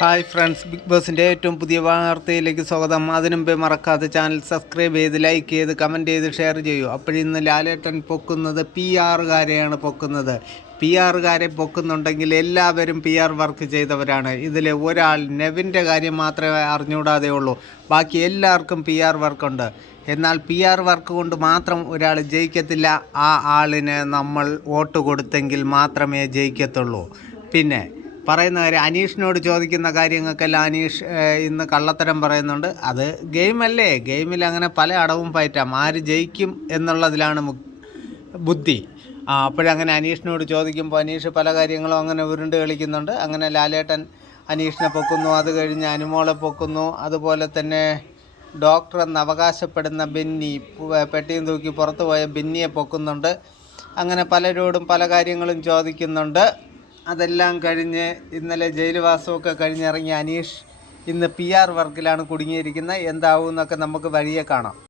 Hi friends big ബോസിന്റെ ഏറ്റവും പുതിയ വാർത്തയിലേക്ക് സ്വാഗതം. അതിനുമുമ്പ് മറക്കാതെ ചാനൽ സബ്സ്ക്രൈബ് ചെയ്ത് ലൈക്ക് ചെയ്ത് കമന്റ് ചെയ്ത് ഷെയർ ചെയ്യൂ. അപ്പോഴിന്ന് ലാലേട്ടൻ പൊക്കുന്നത് പി ആറുകാരെയാണ് പൊക്കുന്നത്. പി ആറുകാരെ പൊക്കുന്നുണ്ടെങ്കിൽ എല്ലാവരും പി ആർ വർക്ക് ചെയ്തവരാണ്. ഇതിൽ ഒരാൾ നെവിന്റെ കാര്യം മാത്രമേ അറിഞ്ഞുകൂടാതെ ഉള്ളൂ. ബാക്കി എല്ലാവർക്കും പി ആർ വർക്കുണ്ട് എന്നാൽ പി ആർ വർക്ക് കൊണ്ട് മാത്രം ഒരാൾ ജയിക്കത്തില്ല. ആ ആളിന് നമ്മൾ വോട്ട് കൊടുത്തെങ്കിൽ മാത്രമേ ജയിക്കത്തുള്ളൂ. പിന്നെ പറയുന്ന കാര്യം അനീഷിനോട് ചോദിക്കുന്ന കാര്യങ്ങൾക്കെല്ലാം അനീഷ് ഇന്ന് കള്ളത്തരം പറയുന്നുണ്ട്. അത് ഗെയിമല്ലേ? ഗെയിമിൽ അങ്ങനെ പല അടവും പയറ്റാം. ആര് ജയിക്കും എന്നുള്ളതിലാണ് ബുദ്ധി. ആ അപ്പോഴങ്ങനെ അനീഷിനോട് ചോദിക്കുമ്പോൾ അനീഷ് പല കാര്യങ്ങളും അങ്ങനെ ഉരുണ്ട് കളിക്കുന്നുണ്ട്. അങ്ങനെ ലാലേട്ടൻ അനീഷിനെ പൊക്കുന്നു. അത് കഴിഞ്ഞ് അനുമോളെ പൊക്കുന്നു. അതുപോലെ തന്നെ ഡോക്ടർ എന്ന് അവകാശപ്പെടുന്ന ബെന്നി പെട്ടിയും തൂക്കി പുറത്തു പോയ ബെന്നിയെ പൊക്കുന്നുണ്ട്. അങ്ങനെ പലരോടും പല കാര്യങ്ങളും ചോദിക്കുന്നുണ്ട്. അതെല്ലാം കഴിഞ്ഞ് ഇന്നലെ ജയിൽവാസമൊക്കെ കഴിഞ്ഞിറങ്ങിയ അനീഷ് ഇന്ന് പി ആർ വർക്കിലാണ് കുടുങ്ങിയിരിക്കുന്നത്. എന്താവും എന്നൊക്കെ നമുക്ക് വഴിയെ കാണാം.